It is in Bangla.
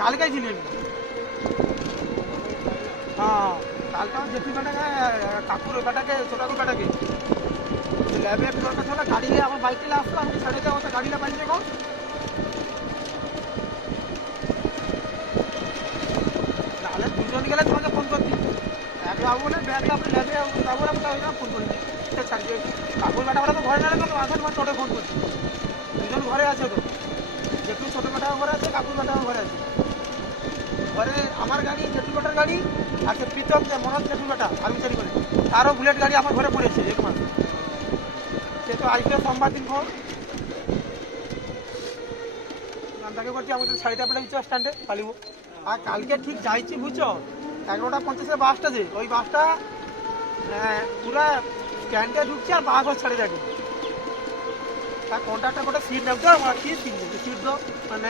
কালকে ছিলি আমি। হ্যাঁ কালকে আমার জেঠু বেটাকে কাকুর বেটাকে ছোট কাকুর বেটাকে ল্যাবে দরকার ছিল, গাড়ি নিয়ে আমার বাইক নিয়ে আসলো, আমি ছেড়ে দেওয়া গাড়িটা পাইছে এখন। তাহলে দুজন গেলে তোমাকে ফোন করছি, এক যাবো বলে ব্যাগটা আপনি ল্যাবে যাবো না কোথাও ফোন করছি ছাড়িয়ে। কাকুর বেটা ওরা তো ঘরে না, তো আসেন আমার টোটো ফোন করছি। দুজন ঘরে আছে তো, জেঠু ছোটো বেটাও ঘরে আছে, কাকুর বেটাও ঘরে আছে। ঘরে আমার গাড়ি, জেঠু বেটার গাড়ি, আর সে প্রীতম যে মনোজ জেঠু বেটা আর্মিচারি করে, তারও বুলেট গাড়ি আমার ঘরে পড়েছে এক মাস। সে তো আজকে সোমবার দিন খবর তাকে করছি আমাদের 4:30 ইচ্ছা স্ট্যান্ডে পালিব। আর কালকে ঠিক যাইছি বুঝছো, 11:50 বাসটা যে ওই বাসটা পুরা স্ট্যান্ডে ঢুকছে আর বাস ছেড়ে যাবে। তার কন্ট্রাক্টর কোটা সিট নেব তো, আমার কি সিট দাও মানে